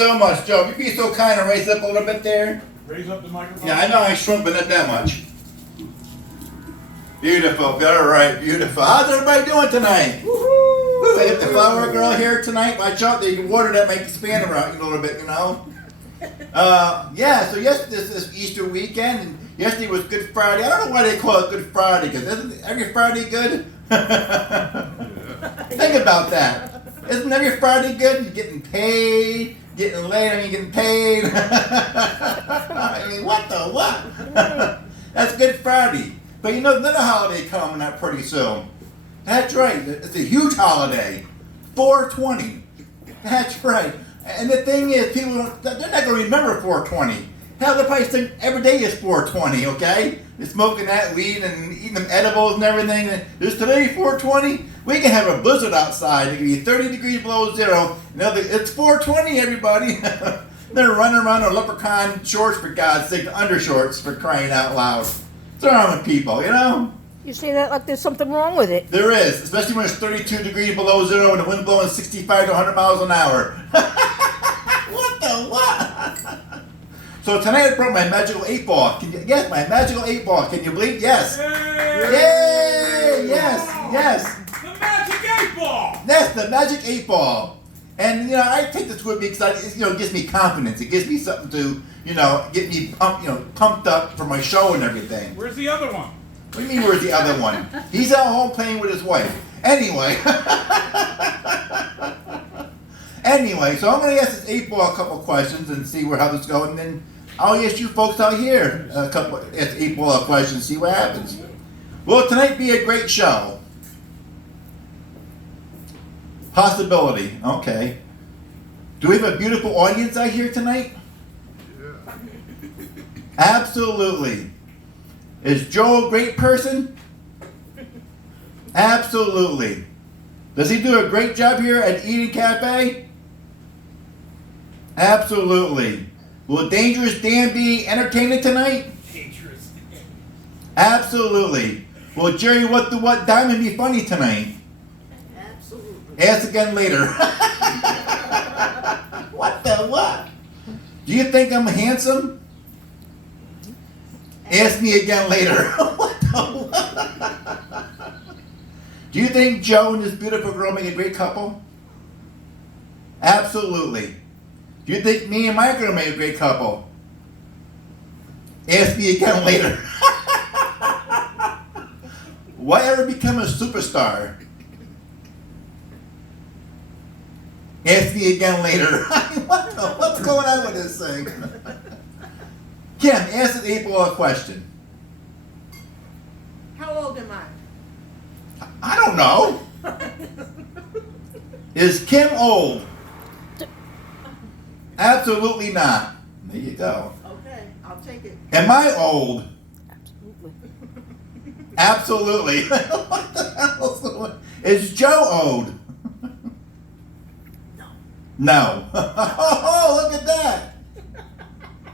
So much, Joe. If you be so kind and raise up a little bit there. Raise up the microphone. Yeah, I know I shrunk, but not that much. Beautiful. All right, beautiful. How's everybody doing tonight? Woo-hoo! I got the flower girl here tonight. Watch out, the water that might expand around you a little bit, you know. Yeah. So yesterday, this Easter weekend, and yesterday was Good Friday. I don't know why they call it Good Friday, because isn't every Friday good? Think about that. Isn't every Friday good? You're getting paid. Getting laid, I mean getting paid. I mean, what the what? That's Good Friday. But you know, another holiday coming up pretty soon. That's right. It's a huge holiday. 420. That's right. And the thing is, people they're not going to remember 420. Hell, they probably think every day is 420, okay? They're smoking that weed and eating them edibles and everything. Is today 420? We can have a blizzard outside. It can be 30 degrees below zero. You know, it's 420, everybody. They're running around in leprechaun shorts, for God's sake, undershorts, for crying out loud. What's wrong with people, you know? You say that like there's something wrong with it. There is, especially when it's 32 degrees below zero and the wind blowing 65 to 100 miles an hour. What the what? So tonight I brought my magical 8-ball. Can you guess my magical 8-ball? Can you believe? Yes. Yay! Yay! Yes, yes. The magic 8-ball! That's the magic 8-ball. And you know, I take this with me because it gives me confidence. It gives me something to, get me pumped up for my show and everything. Where's the other one? What do you mean where's the other one? He's at home playing with his wife. Anyway. Anyway, so I'm going to ask this 8-ball a couple questions and see how this goes, and then I'll ask you folks out here a couple 8-ball questions, see what happens. Will tonight be a great show? Possibility. Okay. Do we have a beautiful audience out here tonight? Yeah. Absolutely. Is Joe a great person? Absolutely. Does he do a great job here at Eden Cafe? Absolutely. Will Dangerous Dan be entertaining tonight? Dangerous. Absolutely. Will Jerry What the What Dymond be funny tonight? Absolutely. Ask again later. What the what? Do you think I'm handsome? Ask me again later. What the what? Do you think Joe and this beautiful girl make a great couple? Absolutely. Do you think me and my girl make a great couple? Ask me again later. Why ever become a superstar? Ask me again later. What's going on with this thing? Kim, ask the 8-ball a question. How old am I? I don't know. Is Kim old? Absolutely not. There you go. Okay, I'll take it. Am I old? Absolutely. Absolutely. What the hell's going on? Is Joe old? No. No. Oh, look at that.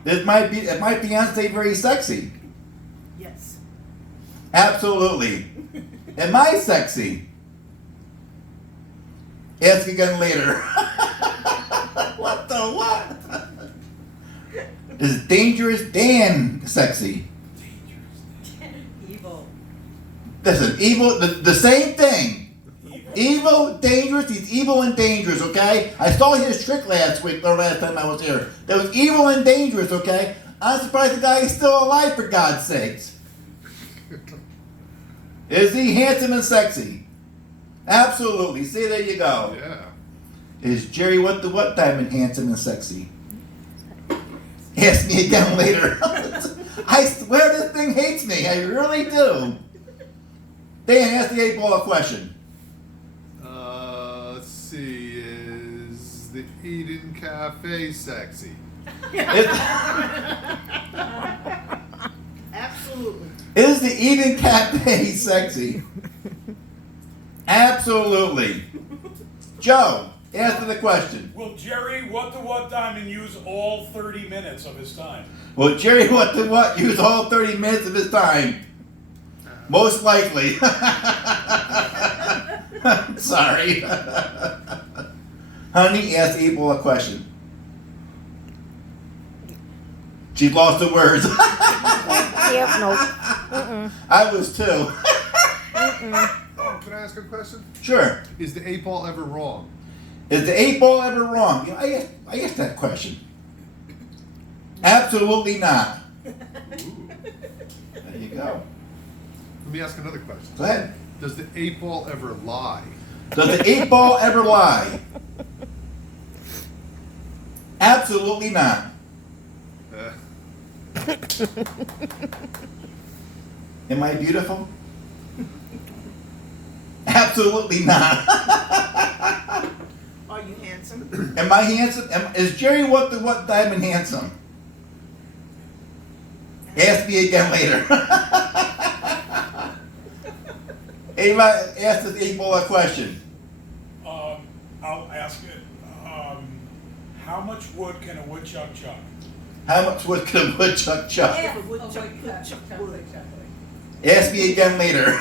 Is my fiance very sexy? Yes. Absolutely. Am I sexy? Ask again later. What the what? Is Dangerous Dan sexy? Evil. Listen, evil, the same thing. Evil, dangerous, he's evil and dangerous, okay? I saw his trick last week, or last time I was here. That was evil and dangerous, okay? I'm surprised the guy is still alive, for God's sakes. Is he handsome and sexy? Absolutely. See, there you go. Yeah. Is Jerry What the What Dymond handsome and sexy? Ask me again later. I swear this thing hates me. I really do. Dan, ask the 8-ball a question. Let's see. Is the Eden Cafe sexy? Absolutely. Is the Eden Cafe sexy? Absolutely. Joe, answer the question. Will Jerry What the What Dymond use all 30 minutes of his time? Will Jerry What the What use all 30 minutes of his time? Most likely. Sorry. Honey, ask Abel a question. She lost the words. Yep, no. I was too. Oh, can I ask a question? Sure. Is the 8-ball ever wrong? Is the 8-ball ever wrong? You know, I asked that question. Absolutely not. Ooh. There you go. Let me ask another question. Go ahead. Does the 8-ball ever lie? Does the 8-ball ever lie? Absolutely not. Am I beautiful? Absolutely not. Are you handsome? Am I handsome? Is Jerry what Dymond handsome? Ask me again later. Anybody ask this 8-ball a question? I'll ask it. How much wood can a woodchuck chuck? How much wood can a woodchuck chuck? If a woodchuck could chuck wood. Ask me again later.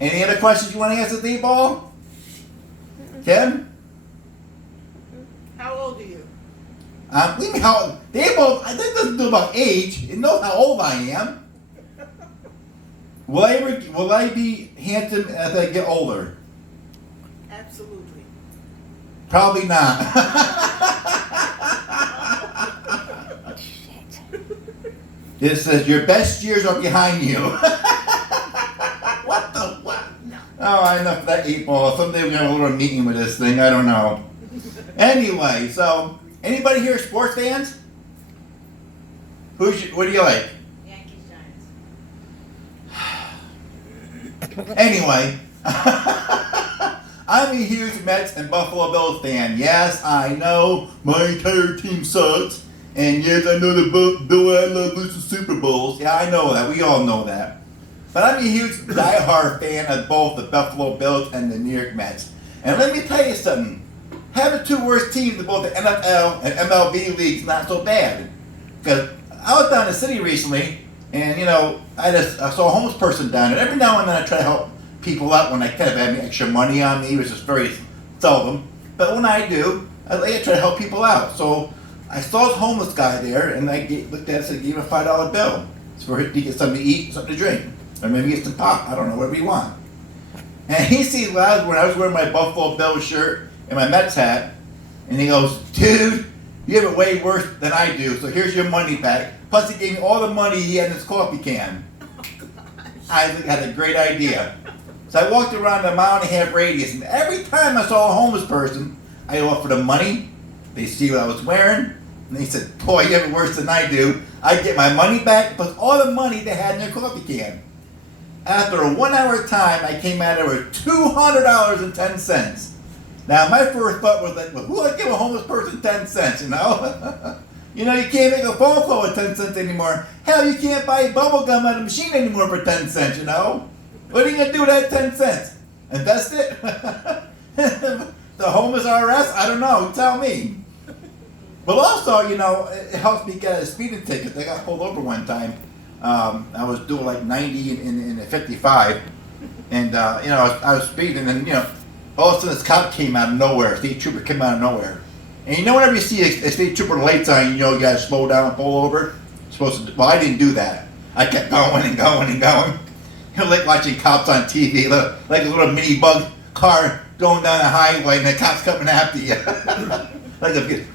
Any other questions you want to ask the 8-ball? Kim? How old are you? We mean how the 8-ball, I think doesn't do about age. It knows how old I am. Will I be handsome as I get older? Absolutely. Probably not. It says your best years are behind you. What the what? No. Oh, enough of that 8-ball. Someday we're gonna have a little meeting with this thing. I don't know. Anyway, so anybody here sports fans? What do you like? Yankees, Giants. Anyway, I'm a huge Mets and Buffalo Bills fan. Yes, I know my entire team sucks. And yes, I know the Bill I love losing Super Bowls. Yeah, I know that. We all know that. But I'm a huge diehard fan of both the Buffalo Bills and the New York Mets. And let me tell you something. Having two worst teams in both the NFL and MLB leagues is not so bad. Because I was down in the city recently, and I saw a homeless person down there. Every now and then I try to help people out when I kind of have any extra money on me, which is very seldom. But when I do, I try to help people out. So I saw this homeless guy there, and I looked at it and said, give him a $5 bill. It's for him to get something to eat, something to drink. Or maybe get some pop, I don't know, whatever you want. And he sees when I was wearing my Buffalo Bills shirt and my Mets hat, and he goes, dude, you have it way worse than I do, so here's your money back. Plus he gave me all the money he had in his coffee can. I had a great idea. So I walked around a 1.5-mile radius, and every time I saw a homeless person, I offered them money. They see what I was wearing, and they said, boy, you have it worse than I do. I get my money back, plus all the money they had in their coffee can. After a 1 hour time, I came out of there with $200.10. Now, my first thought was like, well, who would give a homeless person 10 cents, you can't make a phone call with 10 cents anymore. Hell, you can't buy bubble gum at a machine anymore for 10 cents, What are you going to do with that 10 cents? Invest it? The homeless RS? I don't know. Tell me. But also, it helps me get a speeding ticket. I got pulled over one time. I was doing like 90 in a 55. And, I was speeding, and, all of a sudden this cop came out of nowhere. A state trooper came out of nowhere. And whenever you see a state trooper lights on, you gotta slow down and pull over. Well, I didn't do that. I kept going and going and going. Like watching cops on TV, like a little mini bug car going down the highway and the cops coming after you. I'm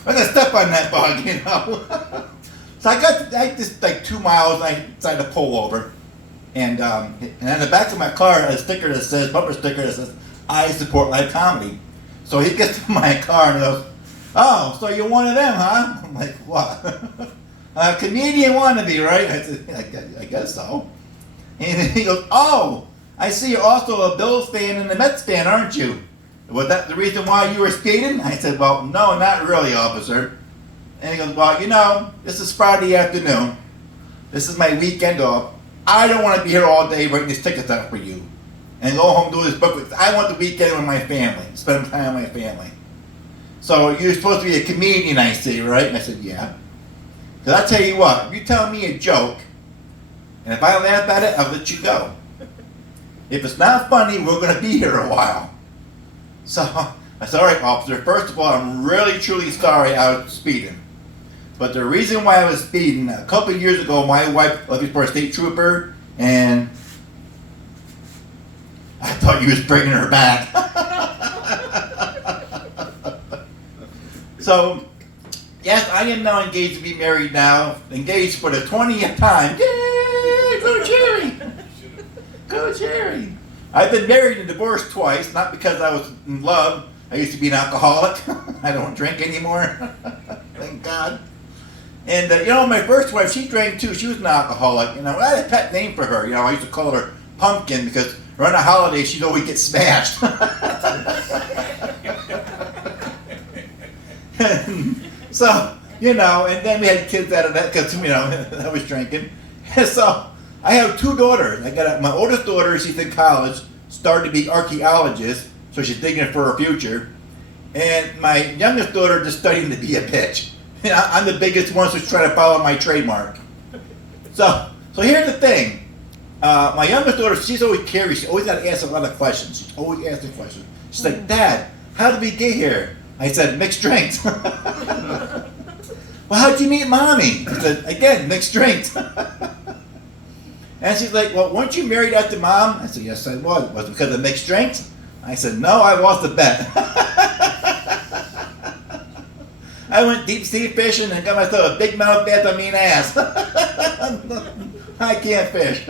gonna step on that bug, So I just like 2 miles and I decided to pull over. And on the back of my car, a sticker that says, bumper sticker that says, I support live comedy. So he gets in my car and goes, oh, so you're one of them, huh? I'm like, what? A comedian wannabe, right? I said, I guess so. And he goes, oh, I see you're also a Bills fan and a Mets fan, aren't you? Was that the reason why you were skating? I said, well, no, not really, officer. And he goes, well, this is Friday afternoon. This is my weekend off. I don't want to be here all day writing these tickets out for you. And go home do this book. I want the weekend with my family. Spend time with my family. So you're supposed to be a comedian, I see, right? And I said, yeah. Because I'll tell you what, if you tell me a joke, and if I laugh at it, I'll let you go. If it's not funny, we're going to be here a while. So I said, all right, officer, first of all, I'm really, truly sorry I was speeding. But the reason why I was speeding, a couple of years ago, my wife was before a state trooper, and I thought you was bringing her back. So, yes, I am now engaged to be married now. Engaged for the 20th time. Yay! Go Jerry! Go Jerry! I've been married and divorced twice, not because I was in love. I used to be an alcoholic. I don't drink anymore. Thank God. And, my first wife, she drank too. She was an alcoholic. I had a pet name for her. I used to call her Pumpkin because around the holidays, she'd always get smashed. So, and then we had kids out of that because, I was drinking. So, I have two daughters. I got my oldest daughter, she's in college, started to be archaeologist, so she's thinking for her future. And my youngest daughter just studying to be a bitch. I'm the biggest one, so she's trying to follow my trademark. So here's the thing. My youngest daughter, she's always curious. She always got to ask a lot of questions. She's always asking questions. She's like, Dad, how did we get here? I said, mixed drinks. Well, how'd you meet Mommy? I said, again, mixed drinks. And she's like, well, weren't you married after Mom? I said, yes, I was. Was it because of mixed drinks? I said, no, I lost the bet. I went deep sea fishing and got myself a big mouth bath on me and ass. I can't fish.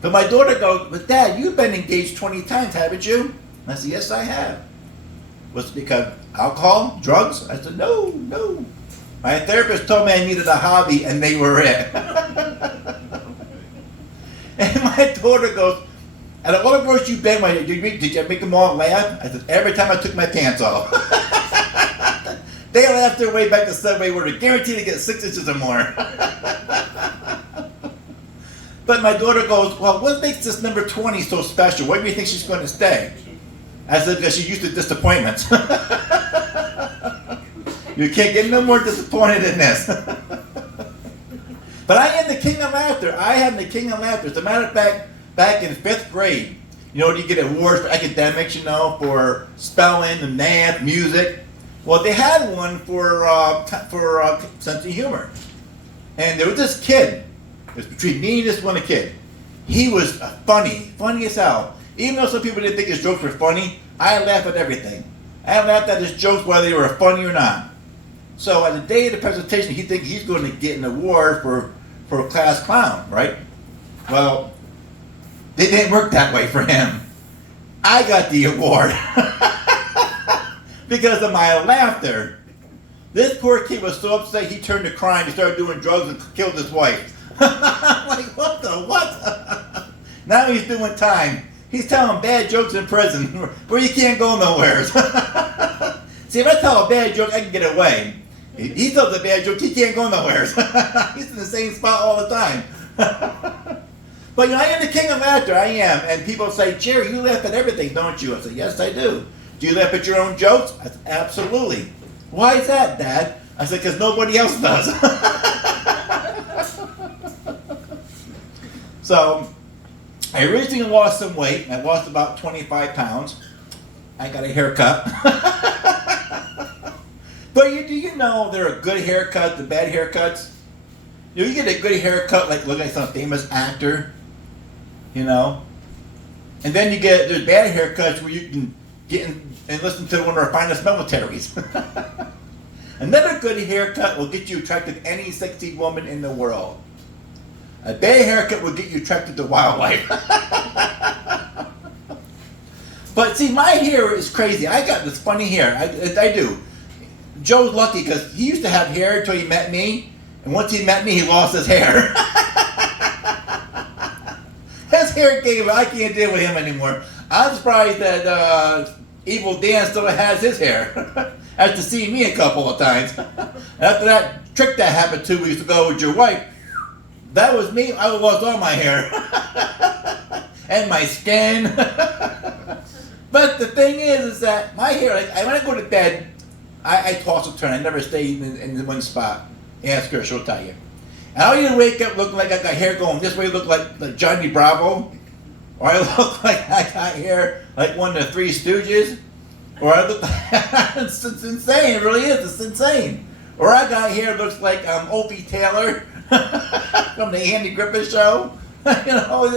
But my daughter goes, but Dad, you've been engaged 20 times, haven't you? I said, yes, I have. Was it because alcohol, drugs? I said, no. My therapist told me I needed a hobby, and they were it. And my daughter goes, out of all the girls you've been with, did you make them all laugh? I said, every time I took my pants off. They laughed their way back to Subway where they're guaranteed to get 6 inches or more. But my daughter goes, well, what makes this number 20 so special? Why do you think she's going to stay? I said, because she's used to disappointments. You can't get no more disappointed than this. But I am the king of laughter. I am the king of laughter. As a matter of fact, back in 5th grade, you get awards for academics, for spelling and math, music. Well, they had one for sense of humor. And there was this kid. It was between me and this one kid. He was funny as hell. Even though some people didn't think his jokes were funny, I laughed at everything. I laughed at his jokes whether they were funny or not. So at the day of the presentation, he thinks he's going to get an award for a class clown, right? Well, it didn't work that way for him. I got the award. Because of my laughter. This poor kid was so upset he turned to crime. He started doing drugs and killed his wife. I'm like, what? Now he's doing time. He's telling bad jokes in prison where you can't go nowhere. See, if I tell a bad joke, I can get away. He tells a bad joke, he can't go nowhere. He's in the same spot all the time. But I am the king of laughter. I am. And people say, Jerry, you laugh at everything, don't you? I say, yes, I do. Do you laugh at your own jokes? I said, absolutely. Why is that, Dad? I said, because nobody else does. So, I originally lost some weight. I lost about 25 pounds. I got a haircut. But do you know there are good haircuts and bad haircuts? You get a good haircut like looking at some famous actor, And then there's bad haircuts where you can get and listen to one of our finest militaries. Another good haircut will get you attracted to any sexy woman in the world. A bad haircut will get you attracted to wildlife. But see, my hair is crazy. I got this funny hair. I do. Joe's lucky because he used to have hair until he met me. And once he met me, he lost his hair. His hair gave I can't deal with him anymore. I'm surprised that Evil Dan still has his hair. After seeing me a couple of times. After that trick that happened 2 weeks ago with your wife, that was me. I lost all my hair. And my skin. But the thing is that my hair, when I go to bed, I toss and turn. I never stay in one spot. Ask her, she'll tell you. And I either wake up looking like I got hair going this way, look like Johnny Bravo, or I look like I got hair like one of the Three Stooges, Or I look it's insane, it really is, it's insane. Or I got hair looks like Opie Taylor from the Andy Griffith Show. You know,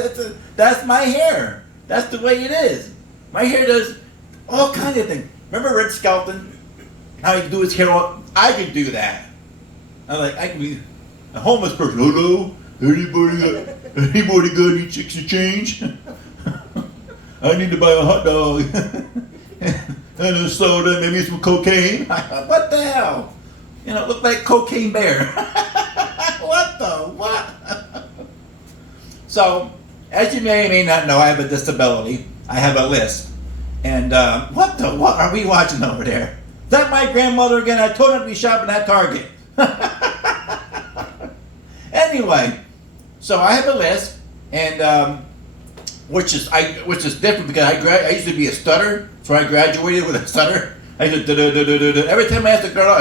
that's my hair. That's the way it is. My hair does all kinds of things. Remember Red Skelton? How he could do his hair all, I could do that. I can be a homeless person. Hello? Anybody got any chicks to change? I need to buy a hot dog. And a soda, maybe some cocaine. What the hell? You know, look like Cocaine Bear. What the what? So, as you may or may not know, I have a disability. I have a list. And what the what are we watching over there? Is that my grandmother again? I told her to be shopping at Target. Anyway, so I have a list, and which is different because I used to be a stutter, so I graduated with a stutter. I used to every time I asked a girl,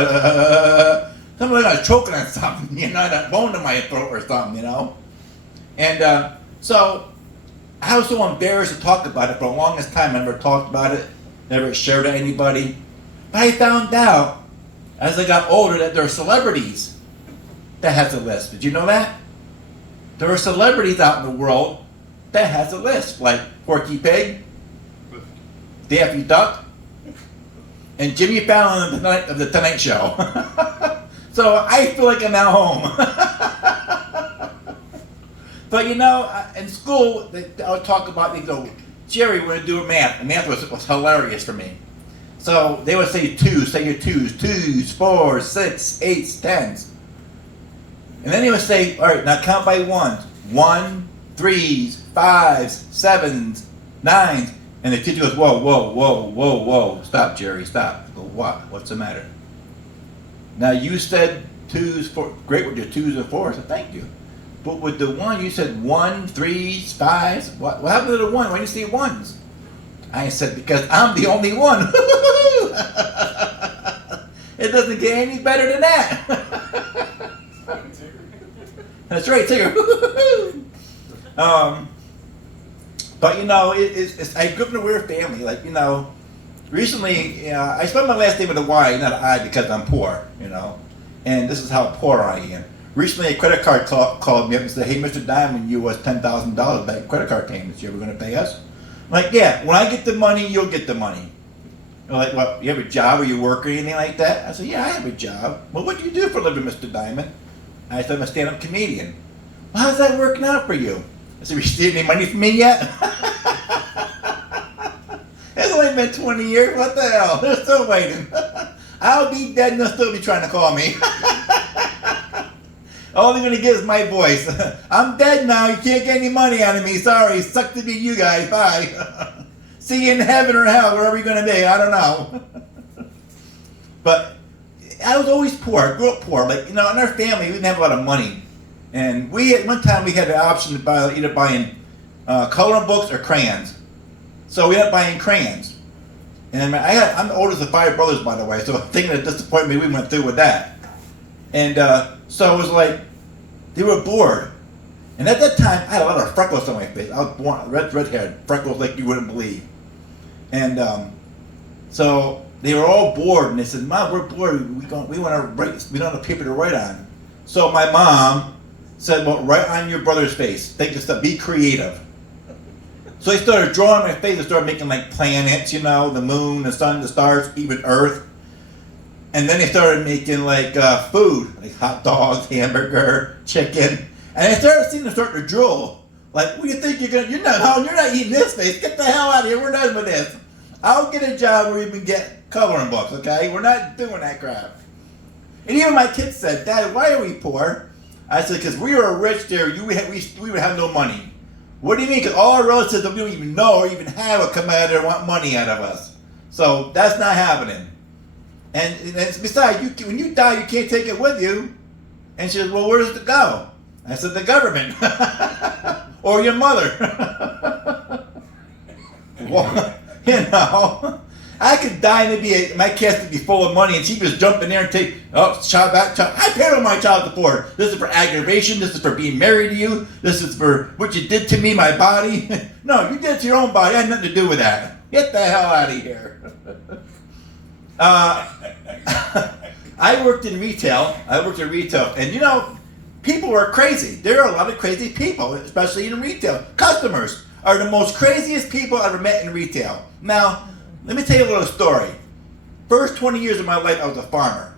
something like I was choking on something, you know, I had a bone in my throat or something, you know. And so I was so embarrassed to talk about it for the longest time. I never talked about it, never shared it to anybody. But I found out as I got older that there are celebrities that has a list. Did you know that? There are celebrities out in the world that has a list, like Porky Pig, Daffy Duck, and Jimmy Fallon of the Tonight Show. So I feel like I'm at home. But you know, in school, I would talk about, they go, Jerry, we're going to do a math. And math was hilarious for me. So they would say twos, say your twos, 4s, 6, 8s, 10s. And then he would say, all right, now count by ones. 1, 3s, 5s, 7s, 9s. And the teacher goes, whoa, whoa, whoa, whoa, whoa. Stop, Jerry, stop. I go, what? What's the matter? Now you said 2s, 4, great with your 2s and 4s, so thank you. But with the 1, you said 1, 3s, 5s. What happened to the 1? Why didn't you say 1s? I said, because I'm the only one. It doesn't get any better than that. That's right, Tigger. But you know, I grew up in a weird family. Like, you know, recently, I spelled my last name with a Y, not an I, because I'm poor, you know. And this is how poor I am. Recently, a credit card called me up and said, hey, Mr. Dymond, you owe us $10,000 back in credit card payments. You ever going to pay us? I'm like, yeah, when I get the money, you'll get the money. They're like, well, you have a job or you work or anything like that? I said, yeah, I have a job. Well, what do you do for a living, Mr. Dymond? I said, I'm a stand-up comedian. Well, how's that working out for you? I said, you stealing any money from me yet? It's only been 20 years. What the hell? They're still waiting. I'll be dead and they'll still be trying to call me. All they're going to get is my voice. I'm dead now. You can't get any money out of me. Sorry. Suck to be you guys. Bye. See you in heaven or hell, wherever you're going to be. I don't know. But I was always poor. I grew up poor. Like, you know, in our family, we didn't have a lot of money. And one time we had the option to buy either buying coloring books or crayons. So we ended up buying crayons. And I'm the oldest of 5 brothers, by the way. So thinking of the disappointment we went through with that. And so it was like, they were bored. And at that time, I had a lot of freckles on my face. I was born red-haired, freckles like you wouldn't believe. And so they were all bored, and they said, Mom, we're bored. We don't have paper to write on. So my mom said, well, write on your brother's face. Think of stuff, be creative. So they started drawing my face and started making like planets, you know, the moon, the sun, the stars, even Earth. And then they started making like food, like hot dogs, hamburger, chicken. And I started seeing them start to drool. Like, what do you think you're not eating this face. Get the hell out of here. We're done with this. I'll get a job where you can get coloring books, okay? We're not doing that crap. And even my kids said, Dad, why are we poor? I said, because we were rich there. We would have no money. What do you mean? Because all our relatives that we don't even know or even have would come out there and want money out of us. So that's not happening. And besides, when you die, you can't take it with you. And she says, well, where does it go? I said, the government. Or your mother. Well, you know, I could die and my kids would be full of money and she'd just jump in there and take, child. I paid all my child support. This is for aggravation. This is for being married to you. This is for what you did to me, my body. No, you did it to your own body. I had nothing to do with that. Get the hell out of here. I worked in retail. And you know, people are crazy. There are a lot of crazy people, especially in retail. Customers are the most craziest people I ever met in retail. Now, let me tell you a little story. First 20 years of my life, I was a farmer.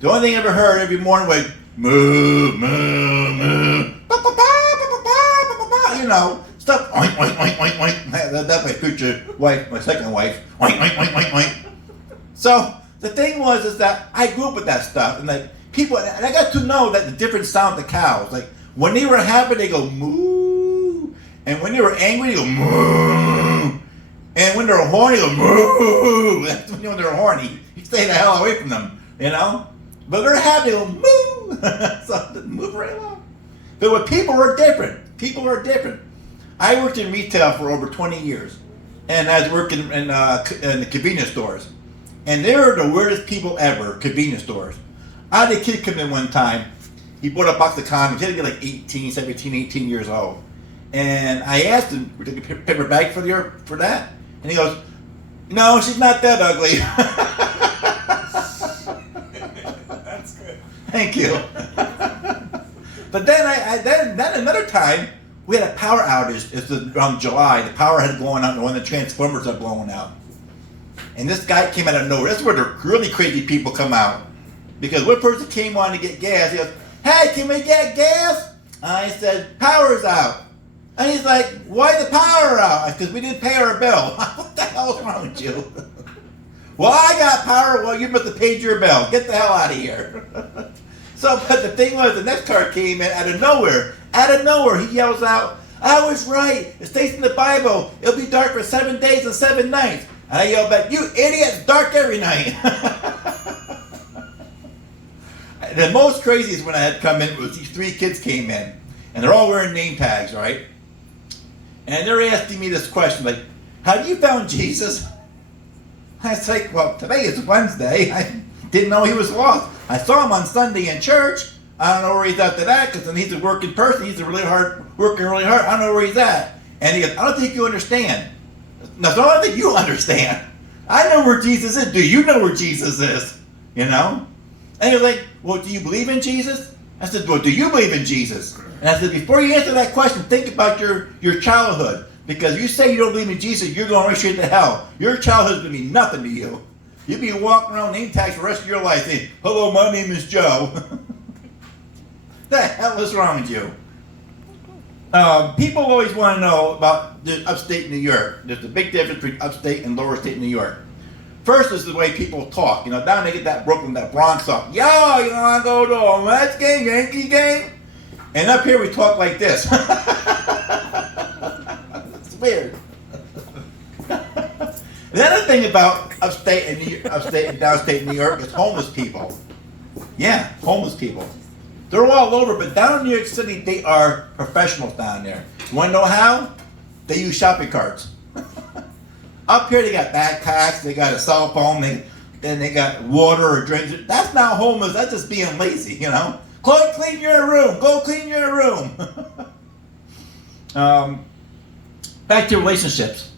The only thing I ever heard every morning was moo, moo, moo, ba, ba, ba, ba, ba, ba, ba, ba, you know, stuff. Oink, oink, oink, oink, oink. That's my future wife, my second wife. Oink, oink, oink, oink, oink. So the thing was is that I grew up with that stuff, and like people, and I got to know that the different sound of cows. Like when they were happy, they go moo, and when they were angry, they go moo, and when they're horny, they go moo. That's when they're horny. You stay the hell away from them, you know. But they're happy, they go moo. So they move right along. But with people were different. People are different. I worked in retail for over 20 years, and I was working in the convenience stores. And they were the weirdest people ever, convenience stores. I had a kid come in one time. He bought a box of condoms. He had to be like 18 years old. And I asked him, "Would you take a paper bag for that?" And he goes, "No, she's not that ugly." That's good. Thank you. But then then another time, we had a power outage. It's around July. The power had gone out, and one of the transformers had blown out. And this guy came out of nowhere. That's where the really crazy people come out. Because one person came on to get gas. He goes, "Hey, can we get gas?" I said, "Power's out." And he's like, "Why the power out?" I said, "Because we didn't pay our bill." What the hell's wrong with you? "Well, I got power. Well, you must have paid your bill. Get the hell out of here." So, but the thing was, the next car came in out of nowhere. Out of nowhere, he yells out, "I was right. It states in the Bible, it'll be dark for 7 days and 7 nights. And I yelled back, "You idiot, it's dark every night." The most craziest when I had come in was these 3 kids came in, and they're all wearing name tags, right? And they're asking me this question, like, "Have you found Jesus?" I was like, "Well, today is Wednesday. I didn't know he was lost. I saw him on Sunday in church. I don't know where he's at to that, because he's a working person. He's working really hard. I don't know where he's at." And he goes, "I don't think you understand." No, so I don't think you understand. I know where Jesus is. Do you know where Jesus is? You know? And you're like, "Well, do you believe in Jesus?" I said, "Well, do you believe in Jesus?" And I said, "Before you answer that question, think about your childhood. Because if you say you don't believe in Jesus, you're going right straight to hell. Your childhood's going to mean nothing to you. You'll be walking around name tags for the rest of your life saying, 'Hello, my name is Joe.'" The hell is wrong with you? People always want to know about the upstate New York. There's a big difference between upstate and lower state New York. First is the way people talk. You know, down they get that Brooklyn, that Bronx talk. "Yo, you want to go to a Mets game, Yankee game?" And up here we talk like this. It's weird. The other thing about upstate and downstate New York is homeless people. Yeah, homeless people. They're all over, but down in New York City, they are professionals down there. You want to know how? They use shopping carts. Up here, they got backpacks, they got a cell phone, then they got water or drinks. That's not homeless, that's just being lazy, you know? Go clean your room, go clean your room. Back to relationships.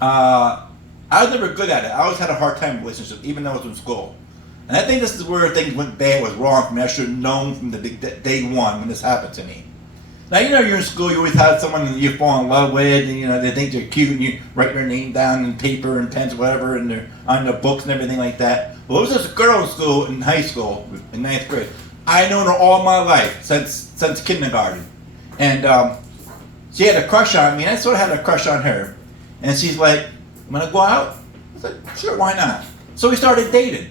I was never good at it. I always had a hard time in relationships, even though I was in school. And I think this is where things went bad, was wrong for me. I should have known from the day one when this happened to me. Now, you know, you're in school, you always have someone that you fall in love with, and, you know, they think they're cute, and you write their name down in paper and pens, whatever, and they're on their books and everything like that. Well, there was this girl in school, in high school, in 9th grade. I known her all my life, since kindergarten. And she had a crush on me, and I sort of had a crush on her. And she's like, "I'm going to go out?" I said, "Sure, why not?" So we started dating.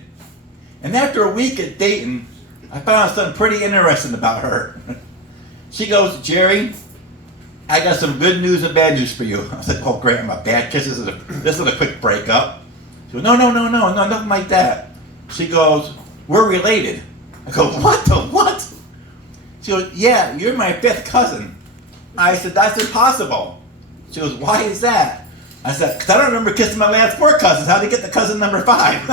And after a week of dating, I found out something pretty interesting about her. She goes, "Jerry, I got some good news and bad news for you." I said, "Oh, great, I'm a bad kiss. This is a quick breakup." She goes, No, nothing like that." She goes, "We're related." I go, "What the what?" She goes, "Yeah, you're my 5th cousin." I said, "That's impossible." She goes, "Why is that?" I said, "Because I don't remember kissing my last 4 cousins. How'd they get to cousin number 5?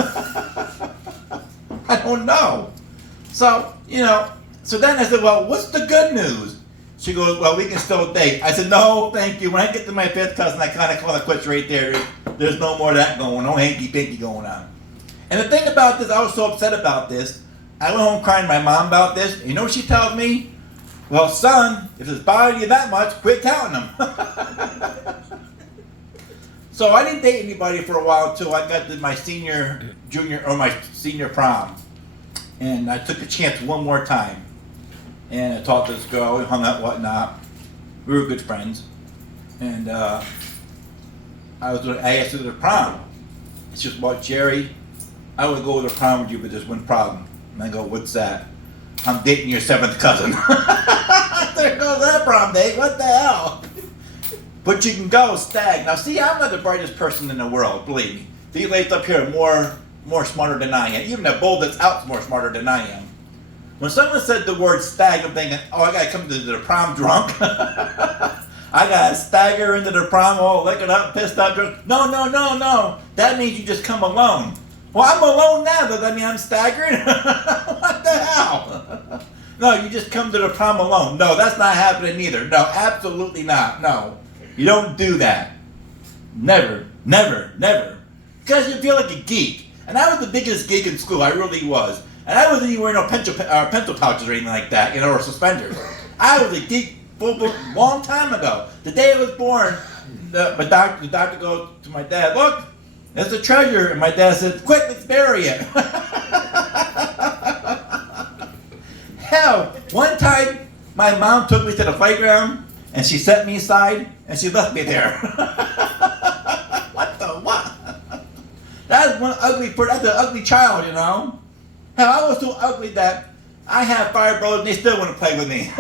I don't know. So, you know, so then I said, "Well, what's the good news?" She goes, "Well, we can still date." I said, "No, thank you. When I get to my 5th cousin, I kind of call it quits right there. There's no more of that going on, no hanky-panky going on." And the thing about this, I was so upset about this. I went home crying to my mom about this. You know what she tells me? Well, son, if it's bothering you that much, quit counting them. So I didn't date anybody for a while until I got to my senior prom. And I took a chance one more time. And I talked to this girl, we hung out, whatnot. We were good friends. And I asked her to the prom. It's just, well, Jerry, I would go to the prom with you, but there's one problem. And I go, what's that? I'm dating your 7th cousin. There goes that prom date, what the hell? But you can go, stag. Now see, I'm not the brightest person in the world, believe me. These ladies up here are more smarter than I am. Even the bull that's out's more smarter than I am. When someone said the word stag, I'm thinking, oh, I gotta come to the prom drunk. I gotta stagger into the prom all liquored up, pissed out, drunk. No. That means you just come alone. Well, I'm alone now. Does that mean I'm staggering? What the hell? No, you just come to the prom alone. No, that's not happening either. No, absolutely not. No. You don't do that. Never. Because you feel like a geek. And I was the biggest geek in school. I really was. And I wasn't even wearing no pencil pouches or anything like that, or suspenders. I was a geek long time ago. The day I was born, the doctor goes to my dad, look, there's a treasure. And my dad said, quick, let's bury it. Hell, one time my mom took me to the playground and she set me aside and she left me there. What? That's an ugly child, you know. Hell, I was so ugly that I have 5 brothers and they still want to play with me.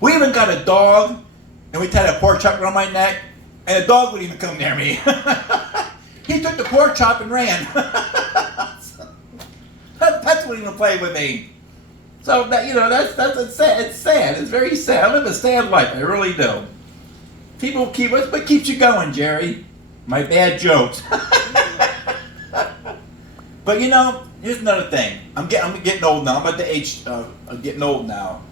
We even got a dog and we tied a pork chop around my neck and the dog wouldn't even come near me. He took the pork chop and ran. Pets wouldn't even play with me. So that's sad. It's sad. It's very sad. I live a sad life. I really do. People keep us, what keeps you going, Jerry? My bad jokes. But here's another thing. I'm getting old now. I'm at the age of getting old now.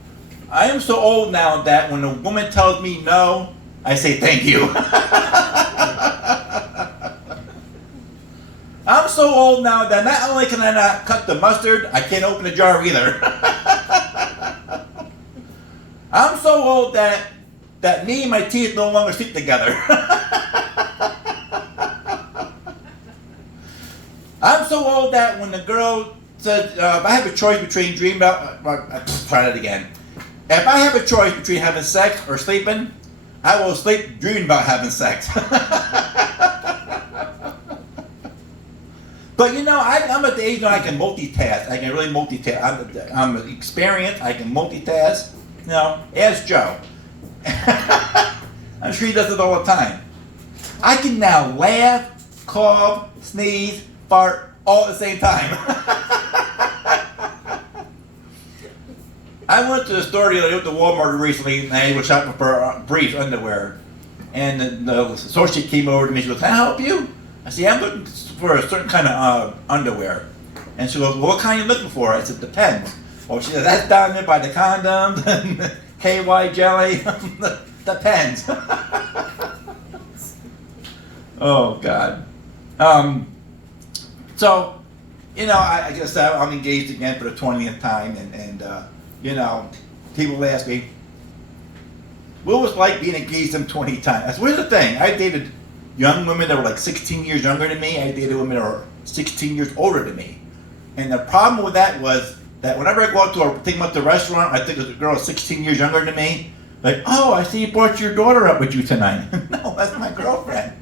I am so old now that when a woman tells me no, I say thank you. I'm so old now that not only can I not cut the mustard, I can't open a jar either. I'm so old that me and my teeth no longer sit together. I'm so old that when the girl says, if I have a choice between try that again. If I have a choice between having sex or sleeping, I will sleep dreaming about having sex. But I'm at the age now I can multitask. I can really multitask. I'm experienced. I can multitask. Ask Joe. I'm sure he does it all the time. I can now laugh, cough, sneeze, fart all at the same time. I went to the store I went to Walmart recently and I was shopping for brief underwear. And the associate came over to me. She goes, can I help you? I said, yeah, I'm looking for a certain kind of underwear. And she goes, well, what kind are you looking for? I said, depends. Well, she said, that's down there by the condoms and KY jelly. Depends. Oh, God. So, I guess I'm engaged again for the 20th time. And people ask me, what was it like being engaged them 20 times? I said, here's the thing. I dated young women that were like 16 years younger than me. I dated women that were 16 years older than me. And the problem with that was that whenever I go out to take them up to a restaurant, I think there's a girl 16 years younger than me. Like, oh, I see you brought your daughter up with you tonight. No, that's my girlfriend.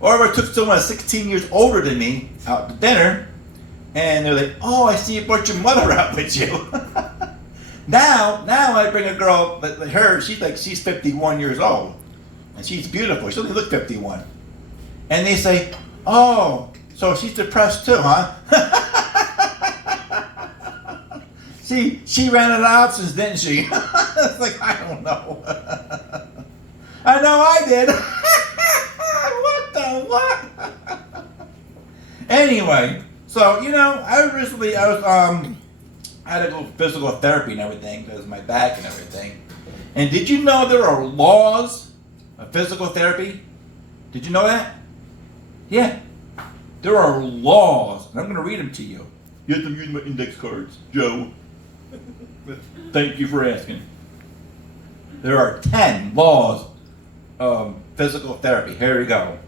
Or if I took someone 16 years older than me out to dinner, and they're like, oh, I see you brought your mother out with you. Now I bring a girl like her, she's 51 years old. And she's beautiful. She doesn't look 51. And they say, oh, so she's depressed too, huh? She ran out of options, didn't she? It's like, I don't know. I know I did. What? Anyway, so I had to go physical therapy and everything because of my back and everything. And did you know there are laws of physical therapy? Did you know that? Yeah. There are laws, and I'm going to read them to you. Yes, I'm using my index cards, Joe. Thank you for asking. There are 10 laws of physical therapy. Here we go.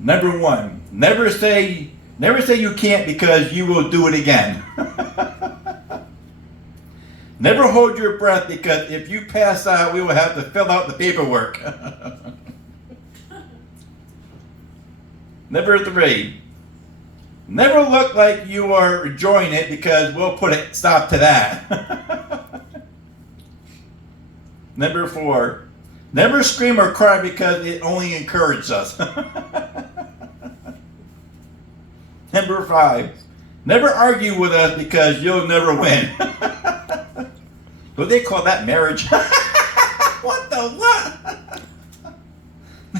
Number 1, never say you can't because you will do it again. Never hold your breath because if you pass out, we will have to fill out the paperwork. Number 3, never look like you are enjoying it because we'll put a stop to that. Number 4, never scream or cry because it only encourages us. Number 5, never argue with us because you'll never win. What do they call that, marriage? What the what?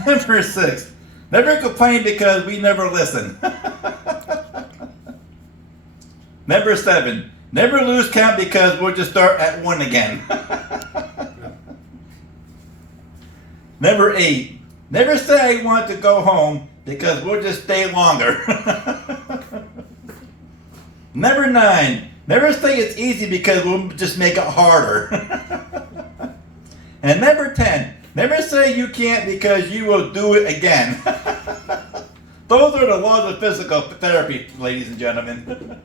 Number 6, never complain because we never listen. Number 7, never lose count because we'll just start at 1 again. Number 8, never say I want to go home because we'll just stay longer. Number 9, never say it's easy because we'll just make it harder. And number 10, never say you can't because you will do it again. Those are the laws of physical therapy, ladies and gentlemen.